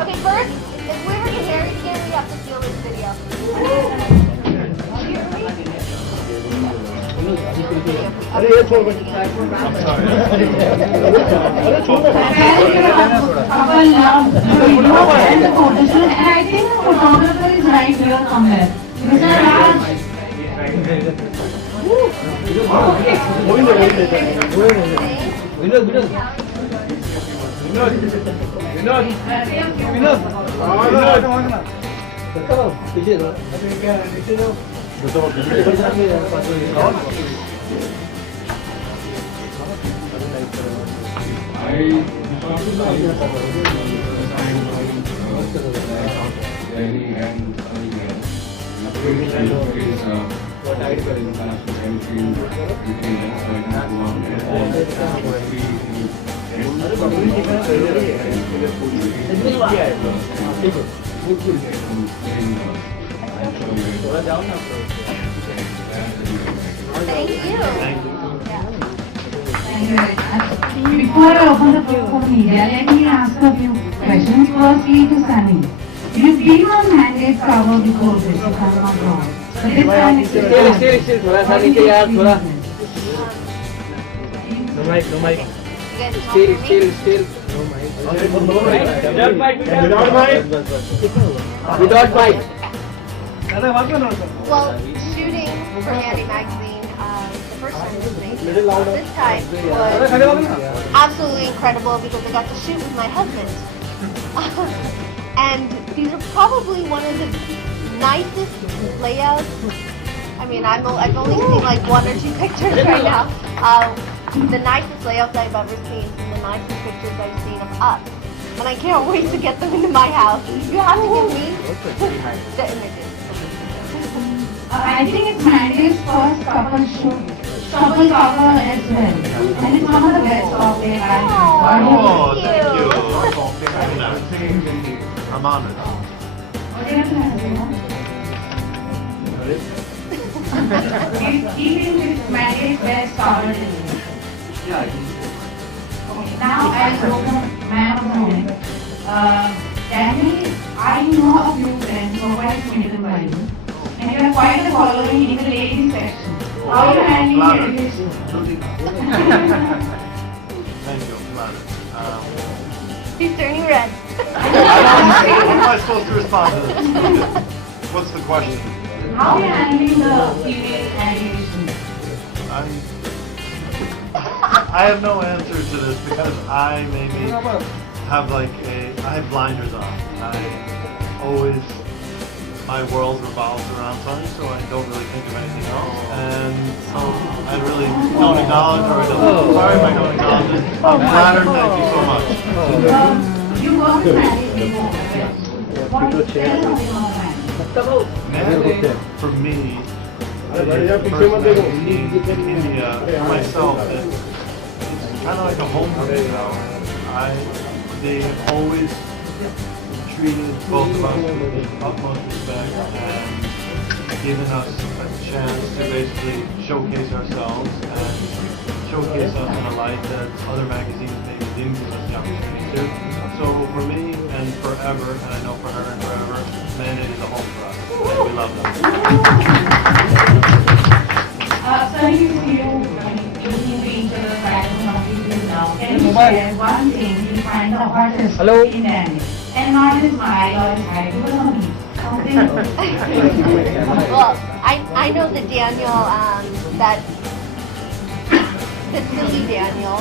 Okay, first, if we were to get married again, we have to steal this video. Couple love video and the photo shoot, and I think the photographer is right here somewhere. Mr. Raj. Thank you. Thank you. Thank you very much. Before I open the floor for media, let me ask a few questions. Firstly to Sunny. You've been on mandate cover before this, if I'm not wrong. But this time it's Still, थोड़ा सा नीचे यार, थोड़ा. No mic. You guys can all Still. hear me? Without mic. Without mic. Well, shooting for Mandy Magazine, the first time it was made. This time was absolutely incredible because I got to shoot with my husband. And these are probably one of the nicest layouts. I mean, I've only seen like one or two pictures right now. The nicest layouts I've ever seen, and the nicest pictures I've seen of us. And I can't wait to get them into my house. You have to give me the images. I think it's Mandy's first couple shoot, couple cover as well. And it's one of the best of their life. Oh, Thank thank you. you. I'm honored. What do you have to say? Keeping with Mandy's best cover. Now as man of the moment, Danny, I know a few friends who are quite smitten by you. And you have quite a following in the ladies section. How are you handling the education? Thank you. I'm honored. He's turning red. How am I supposed to respond to this? What's the question? How are you handling the female education? I have no answer to this because I maybe have I have blinders on. My world revolves around Sunny, so I don't really think of anything else. And so I really don't acknowledge or I don't, sorry if I don't acknowledge it. I'm flattered, thank you so much. You worked with Mandy before. What tell us about Mandy? Mandate for me, the first magazine in India, myself, it's kind of like a home for me now. They always treated both of us with the utmost respect and given us a chance to basically showcase ourselves and showcase us in a light that other magazines maybe didn't give us the opportunity to. So for me and forever, and I know for her and forever, Mandate is a home for us. And we love them. Sunny, you've been to the practice of people now. Can you share one thing you find the hardest in Danny? And not his smile or his height, because of me. Something. Well, I know that Daniel, that silly Daniel,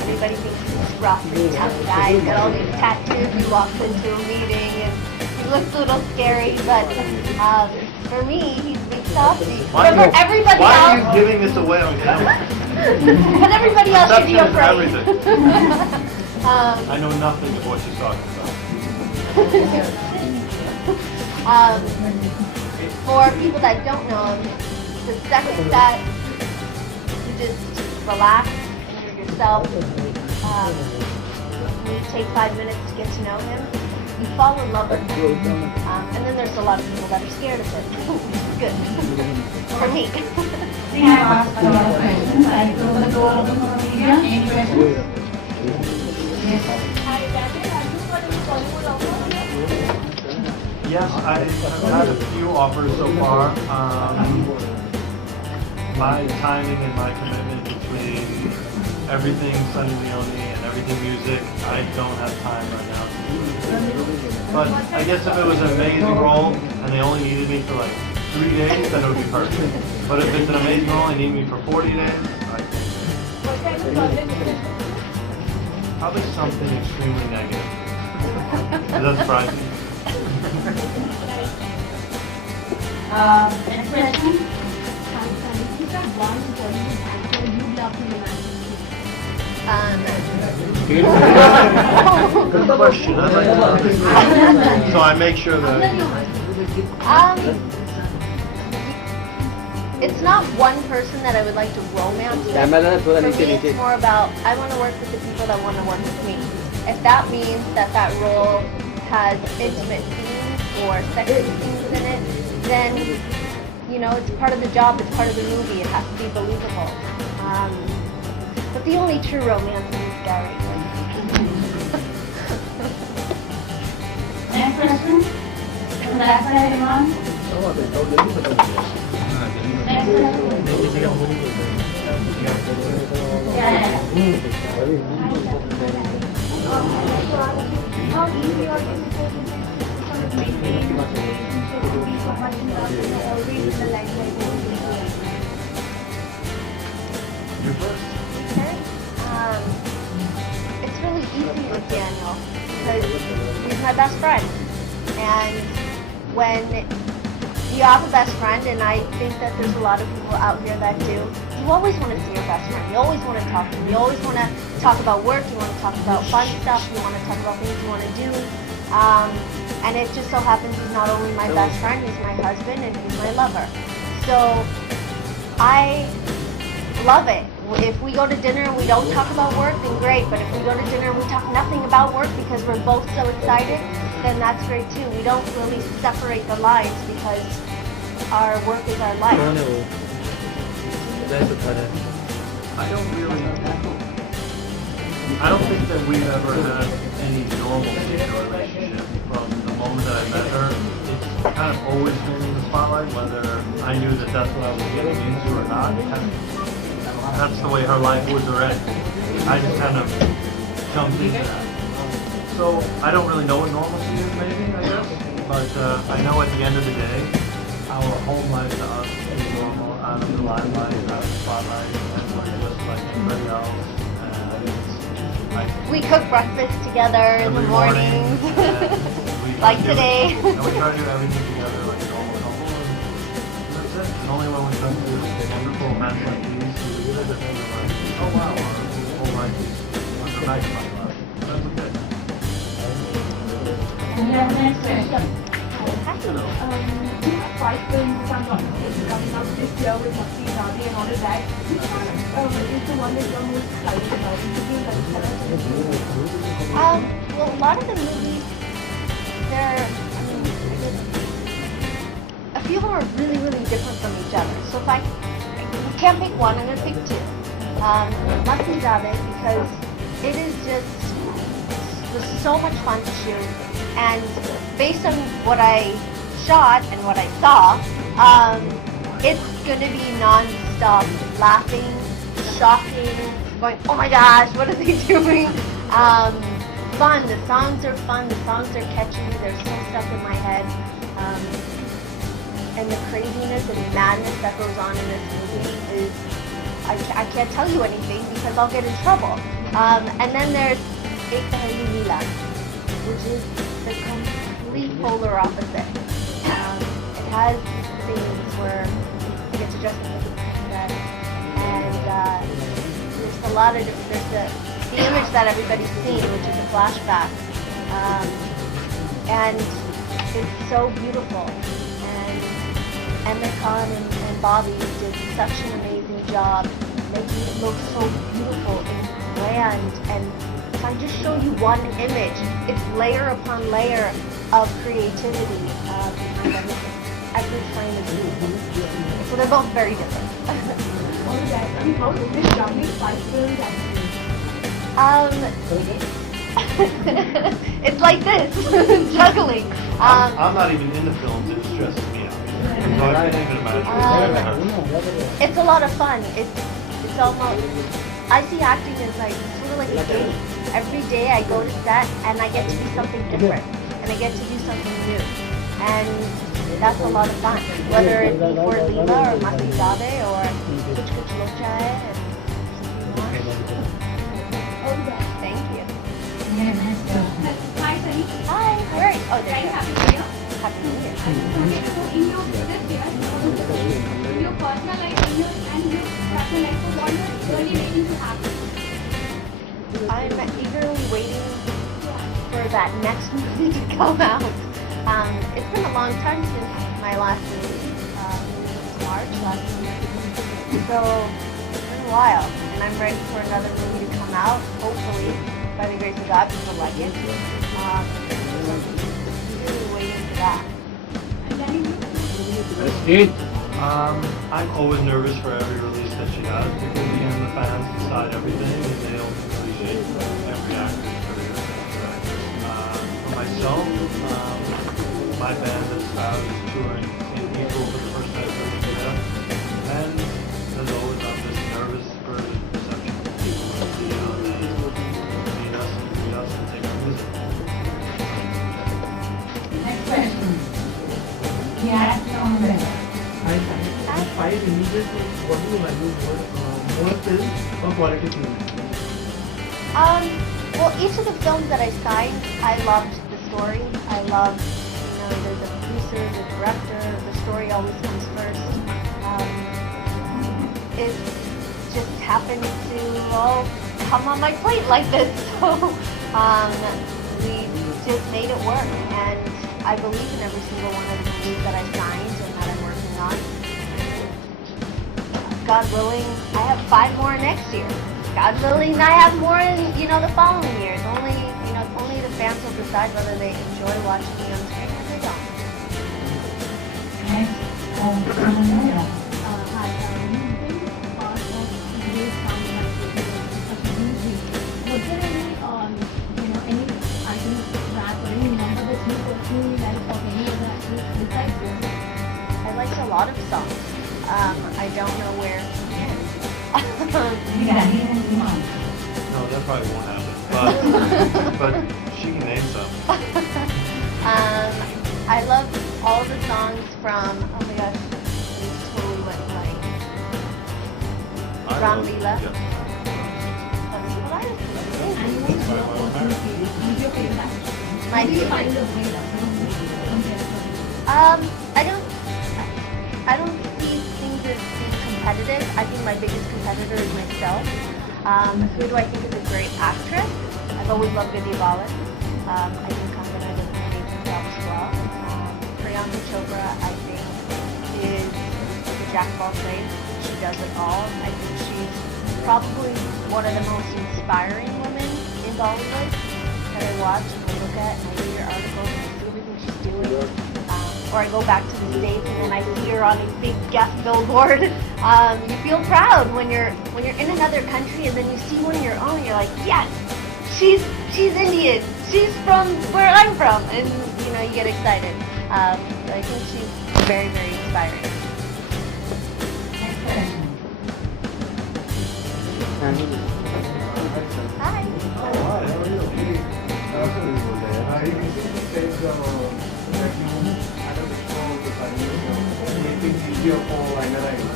everybody thinks he's rough and tough guy. He's got all these tattoos. He walks into a meeting and he looks a little scary, but for me, he's big softy. But for everybody Why are else, you giving this away on camera? but everybody else should be Perception is afraid. everything. I know nothing of what you're talking about. For people that don't know him, the second that you just relax and you're yourself, you take 5 minutes to get to know him, you fall in love with him. And then there's a lot of people that are scared of him. Good. For me. I think I've asked a lot of questions. I throw the door open for media. Any questions? Yes, I have had a few offers so far. My timing and my commitment between everything Sunny Leone and everything music, I don't have time right now to do it. But I guess if it was an amazing role and they only needed me for like 3 days, then it would be perfect. But if it's an amazing role and they need me for 40 days, probably something extremely negative. Does that surprise you? Next question. Good question. I like that. So I make sure that. It's not one person that I would like to romance with. For me, it's more about I want to work with the people that want to work with me. If that means that role has intimate scenes or sexy scenes in it, then you know, it's part of the job, it's part of the movie, it has to be believable. But the only true romance is Gary. Next question. From that side, everyone. Next question. Yeah. How easy or difficult is it to sort of maintain a relationship, to be so much in love, and always in the limelight? You first. It's really easy with Daniel because he's my best friend. And when you have a best friend, and I think that there's a lot of people out here that do, you always want to see your best friend. You always want to talk to him. You always want to talk about work. You want to talk about fun stuff. You want to talk about things you want to do. And it just so happens he's not only my best friend, he's my husband, and he's my lover. So I love it. If we go to dinner and we don't talk about work, then great. But if we go to dinner and we talk nothing about work because we're both so excited, then that's great too. We don't really separate the lines because our work is our life. I don't think that we've ever had any normalcy in our relationship. From the moment that I met her, it's kind of always been in the spotlight, whether I knew that that's what I was getting into or not. That's the way her life was already. I just kind of jumped into that. So I don't really know what normalcy is, maybe, I guess. But I know at the end of the day, our home life to us is normal, out of the limelight, out of the spotlight, and we're just like anybody else. We cook breakfast together in the Every morning, mornings, and like today. And we try to do everything together like a normal couple. And that's it. And only when we come to wonderful events like these, we really just feel like, oh wow, our whole life is under magnified glass. That's okay. And then next question. You have 5 films coming up this year with Makti Nadi and all of that. Which one is the one that you're most excited about? Did you like tell us? Well, a lot of the movies, a few of them are really, really different from each other. So if I can't pick one, I'm going to pick 2. Makti Nadi, because it is just was so much fun to shoot, and based on what I shot and what I saw, it's going to be non-stop laughing, shocking, going, oh my gosh, what are they doing? Fun, the songs are fun, the songs are catchy, they're so stuck in my head. And the craziness and madness that goes on in this movie is, I can't tell you anything because I'll get in trouble. And then there's Ek Peheli Leela, which is the complete polar opposite. It has scenes where I get to dress up as a princess, and there's a lot of there's the image that everybody's seen, which is a flashback, and it's so beautiful. And Emma Khan and Bobby did such an amazing job making it look so beautiful and grand. And if I just show you one image, it's layer upon layer of creativity behind everything. Every frame is beautiful. So they're both very different. All of that. I mean, how is this juggling 5 films actually? It's like this, juggling. I'm not even into films, it stresses me out. So I can't even imagine. It's a lot of fun. It's almost, I see acting as like sort of like a game. Every day I go to set and I get to do something different, and I get to do something new, and that's a lot of fun. Whether it be for Leela or Mati Zabe or Kuch Kuch Locha and something more. Thank you. Yeah, next question. Hi, Sunny. Hi. Great. Oh, Very there happy to hear. Happy New Year. Okay, so in your this year, in your personal life and your professional life, so what you're really waiting to happen? I'm eagerly waiting for that next movie to come out. It's been a long time since my last movie. March last year. So it's been a while, and I'm ready for another movie to come out. Hopefully, by the grace of God, people like it. So I'm eagerly waiting for that. And then you? That's it. I'm always nervous for every release that she has because again, the fans decide everything and they ultimately shape every actor's career. For myself, my band is touring in April for the first time in Korea, and as always, I'm just nervous for the reception. People want to see how they meet us and greet us and take our music. Next question. Yes, unveils. Five images, what do you value more film or quality film? Well, each of the films that I signed, I loved the story. I loved, the producer, the director. The story always comes first. It just happened to all come on my plate like this, so we just made it work. And I believe in every single one of the movies that I signed and that I'm working on. God willing, I have 5 more next year. God willing, I have more in, the following year. It's only, it's only the fans will decide whether they enjoy watching me on screen or they don't. Next, Sunny Leone. Hi, part of today's sound like such a huge hit. Was there any, any artist track or any number that you personally like of any other artist besides this? I liked a lot of songs. I don't know where to begin. No, that probably won't happen, but she can name some. I love all the songs from, oh my gosh, it totally went blank. Ram Leela. Yeah. My favorite. I don't see things as being competitive. I think my biggest competitor is myself. Who do I think is a great actress? I've always loved Vidya Balan. I think Kangana does an amazing job as well. Priyanka Chopra, I think, is a jack of all trades. She does it all. I think she's probably one of the most inspiring women in Bollywood that I watch and I look at and I read her articles and I see everything she's doing. Or I go back to the States and then I see her on a big guest billboard. You feel proud when you're in another country and then you see one of your own. You're like, yes, she's Indian. She's from where I'm from, and you get excited. I think she's very, very inspiring. Next question. Hi.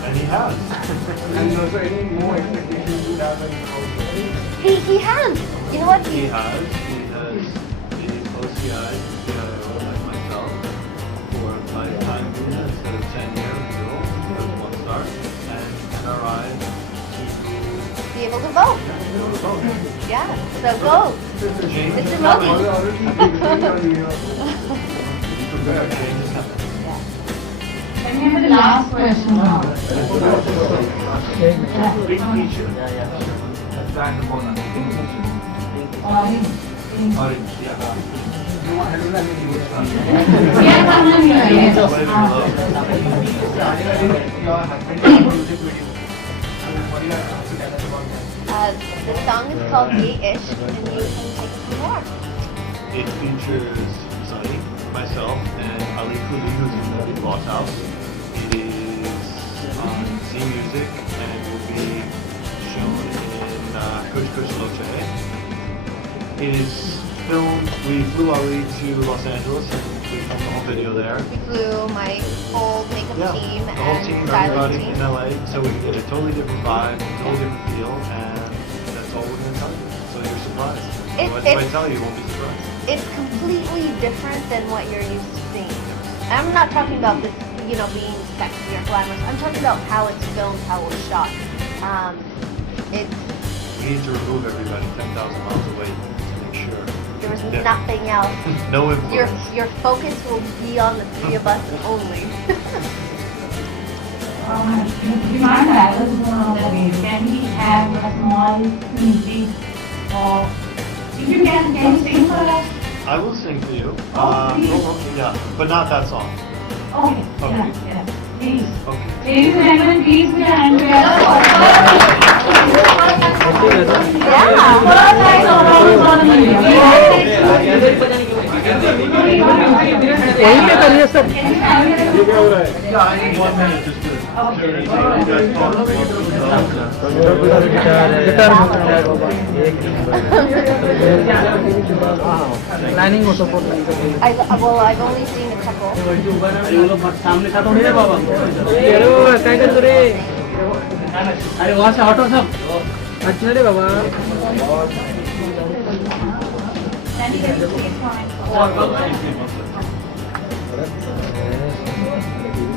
And he has. And also any more expectations you have in house? He has. You know what? He has the OCI, like myself, for lifetime visa instead of 10 years ago, because 1 star, and NRI to Be able to vote. Yeah. So go. change Mr. is Modi. Change is coming. Can we have the last question now? Big teacher. Orange. Orange, yeah. Yes, Sunny Leone, yes. The song is called Gay-ish, and you can take it from there. It features Sunny, myself, and Ali Kuli, who's in the Big Boss House. It is on Z Music and will be shown in Kuch Kuch Loche. It is filmed, we flew Ali to Los Angeles and we filmed the whole video there. We flew my whole makeup Yeah, team the whole and team, styling everybody team. in LA, so we can get a totally different vibe, a totally different feel, and that's all we're going to tell you. So you're surprised. What I tell you, you won't be surprised. It's completely different than what you're used to seeing. I'm not talking about this, being sexy or glamorous. I'm talking about how it's filmed, how it was shot. We need to remove everybody 10,000 miles away to make sure. There was Yeah. nothing else. No influence. Your focus will be on the 3 of us only. We can't balance one of the ways. Can we have a small music or if you can you sing for us? I will sing for you. Oh, please. Yeah, but not that song. Okay. Okay. Yeah. Please. Okay. Ladies and gentlemen, please put your hand together. वहीं पे करिए सब Yeah, I need 1 minute just to you guys talk about lining हो support I've only seen a couple. सामने का थोड़ी है बाबा काय करतो रे अरे वहां से हटो सब अच्छा रे बाबा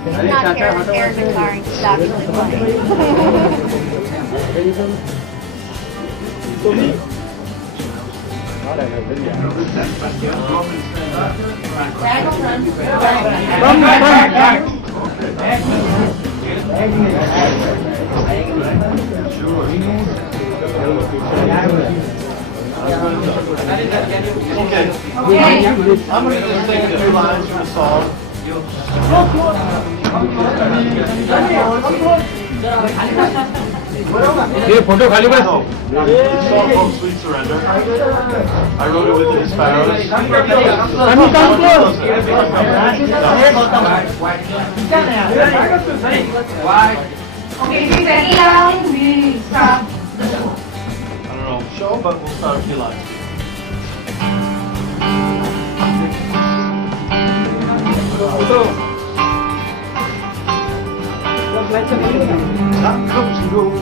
It's not Aaron McLaren, he's actually playing. Okay. I'm going to just take a few lines from the song. ये फोटो खाली बस No. It's a song called Sweet Surrender. I wrote it with the Sparrows. Okay, please settle down. We start the show. I don't know show, but we'll start a few lines. Top comes and goes,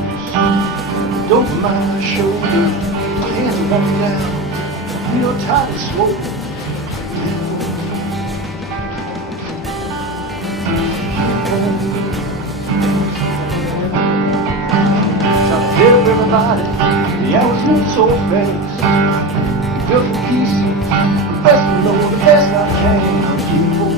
over my shoulder, my hands are walking down, you know, tired and slow. Trying to tell everybody, the hours move so fast, feel for peace, the best I know, the best I can, people.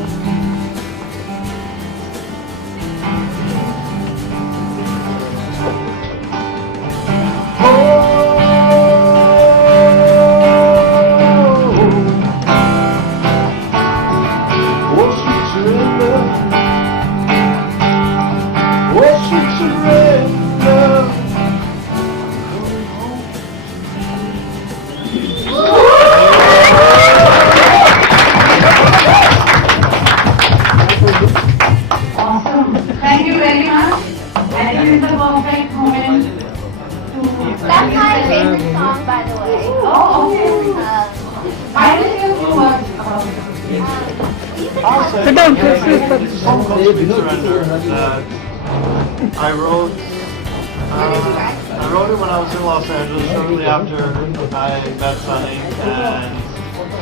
Awesome. Thank you very much. I think it's the perfect moment to. That's my favorite song, by the way. Oh, okay. I will hear you words about it. Sit down, Song called Sweet Surrender that I wrote. I wrote it when I was in Los Angeles shortly after I met Sunny, and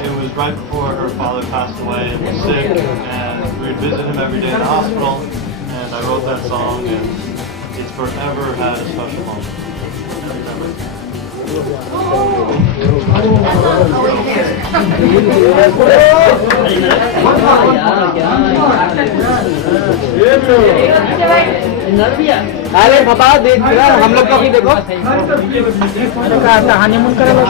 it was right before her father passed away and was sick, and we'd visit him every day in the hospital, and I wrote that song, and it's forever had a special moment. अरे पापा देख हम लोग का भी देखो honeymoon करेगा